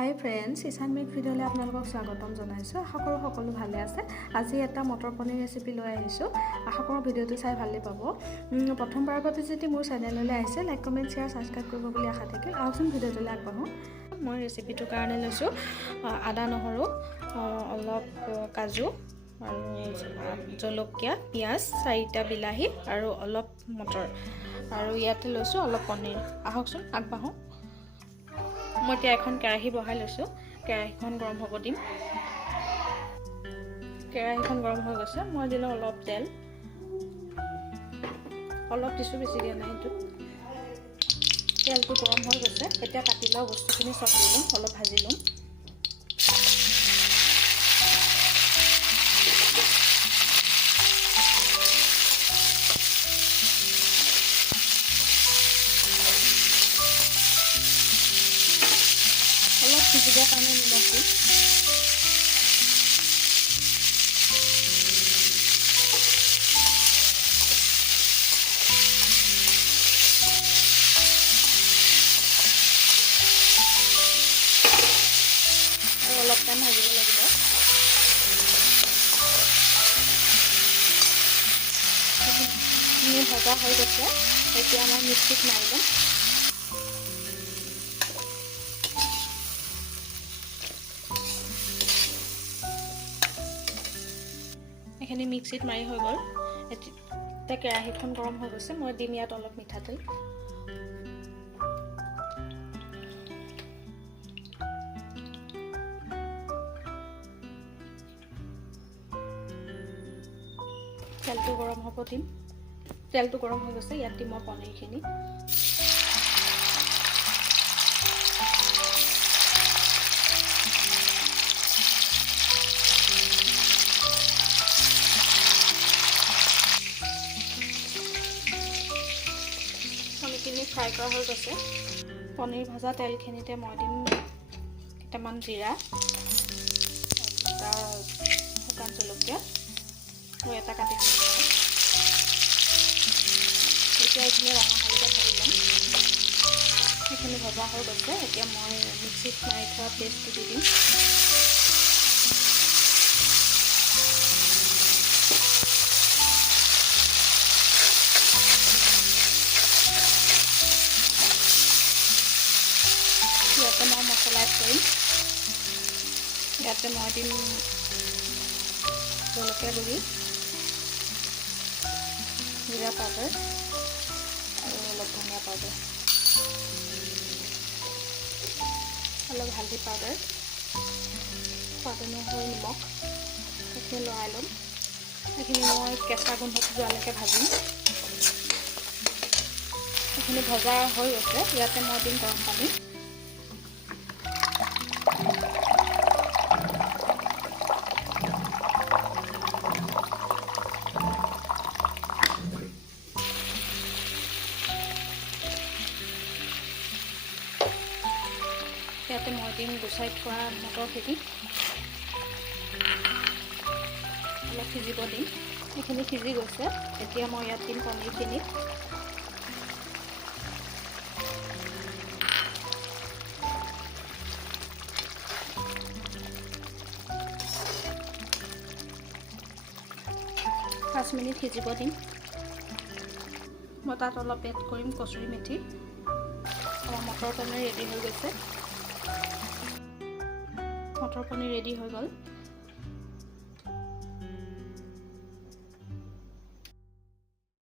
হাই friends, ইছান make ভিডিঅ'লৈ আপোনালোকক স্বাগতম জনাইছোঁ। আশা কৰোঁ সকলো ভালে আছে। আজি এটা মটৰ পনীৰ ৰেচিপি লৈ আহিছোঁ। আশা কৰোঁ ভিডিঅ'টো চাই ভালেই পাব। প্ৰথমবাৰৰ আগতে যদি মোৰ চেনেললৈ আহিছে, লাইক কমেণ্ট শ্বেয়াৰ ছাবস্ক্ৰাইব কৰিব বুলি আশা থাকিল। আহকচোন ভিডিঅ'টোলৈ আগবাঢ়োঁ। মই ৰেচিপিটোৰ কাৰণে লৈছোঁ আদা নহৰু, অলপ কাজু আৰু জলকীয়া, পিঁয়াজ, 4টা বিলাহী আৰু অলপ মটৰ, আৰু ইয়াতে লৈছোঁ অলপ পনীৰ। আহকচোন আগবাঢ়োঁ। মই এতিয়া এখন কেৰাহী বহাই লৈছোঁ। কেৰাহীখন গৰম হ'ব দিম। কেৰাহীখন গৰম হৈ গৈছে। মই দিলোঁ অলপ তেল, অলপ দিছোঁ, বেছি দিয়া নাই। এইটো তেলটো গৰম হৈ গৈছে। এতিয়া কাটি লোৱা বস্তুখিনি চব দি ল'ম, অলপ ভাজি ল'ম। অলপ সিজিবৰ কাৰণে নিমখ দিম। আৰু অলপ টাইম ভাজিব লাগিব। সেইখিনি ভজা হৈ গৈছে। এতিয়া মই মিক্সিত মাৰি ল'ম। এইখিনি মিক্সিত মাৰি হৈ গ'ল। এতিয়া কেৰাহীখন গৰম হৈ গৈছে। মই দিম ইয়াত অলপ মিঠাতেল। তেলটো গৰম হ'ব দিম। তেলটো গৰম হৈ গৈছে। ইয়াত দিম মই পনীৰখিনি। পনীৰখিনি ফ্ৰাই কৰা হৈ গৈছে। পনীৰ ভজা তেলখিনিতে মই দিম কেইটামান জিৰা, শুকান জলকীয়া আৰু এটা কাটি থৈছোঁ। এতিয়া এইখিনি ৰঙা হালধি ভাজি ল'ম। সেইখিনি ভজা হৈ গৈছে। এতিয়া মই মিক্সিত মাৰি থোৱা পেষ্টটো দি দিম। ইয়াতে মই মছলা এড কৰিম। ইয়াতে মই দিম জলকীয়া গুড়ি, জিৰা পাউডাৰ আৰু অলপ ধনিয়া পাউডাৰ, অলপ হালধি পাউডাৰ, সোৱাদ অনুসৰি নিমখ। সেইখিনি লৰাই ল'ম। সেইখিনি মই কেঁচা গোন্ধটো যোৱালৈকে ভাজিম। সেইখিনি ভজা হৈ গৈছে। ইয়াতে মই দিম গৰম পানী। ইয়াতে মই দিম গুচাই থোৱা মটৰখিনি। অলপ সিজিব দিম। এইখিনি সিজি গৈছে। এতিয়া মই ইয়াত দিম পনীৰখিনি। পাঁচ মিনিট সিজিব দিম। মই তাত অলপ এড কৰিম কচুৰি মেথি। আমাৰ মটৰ পনীৰ ৰেডি হৈ গৈছে। মটৰ পনীৰ ৰেডি হৈ গ'ল।